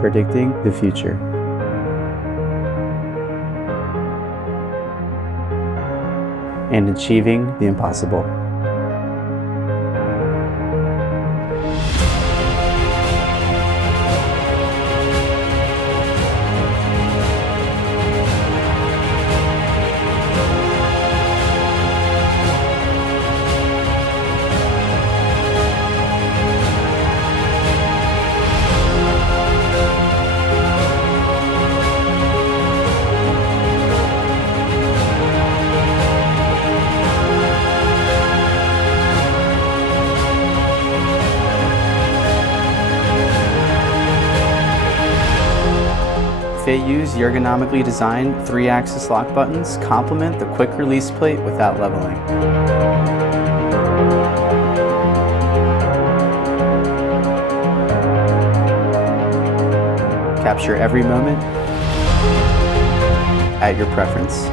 predicting the future. And achieving the impossible. FeiyuTech's ergonomically designed 3-axis lock buttons complement the quick release plate without leveling. Capture every moment at your preference.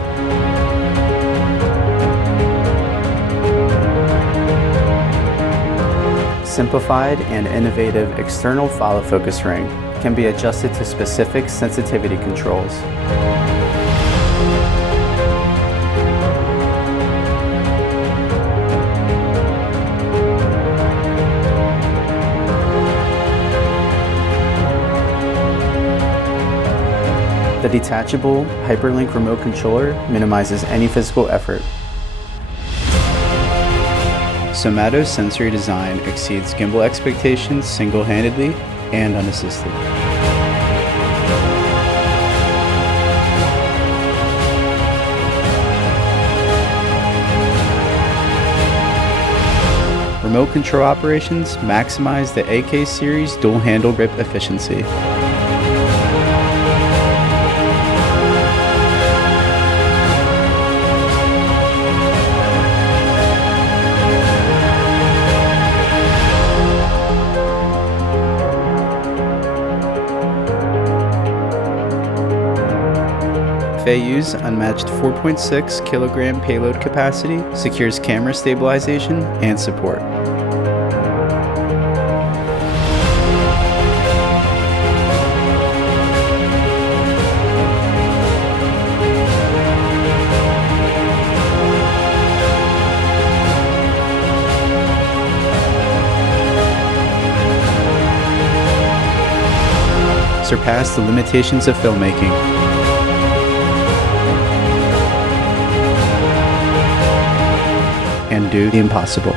Simplified and innovative external follow focus ring can be adjusted to specific sensitivity controls. The detachable hyperlink remote controller minimizes any physical effort. Somato's sensory design exceeds gimbal expectations single-handedly and unassisted. Remote control operations maximize the AK series dual handle grip efficiency. FeiyuTech's unmatched 4.6 kilogram payload capacity secures camera stabilization and support. Surpass the limitations of filmmaking. And do the impossible.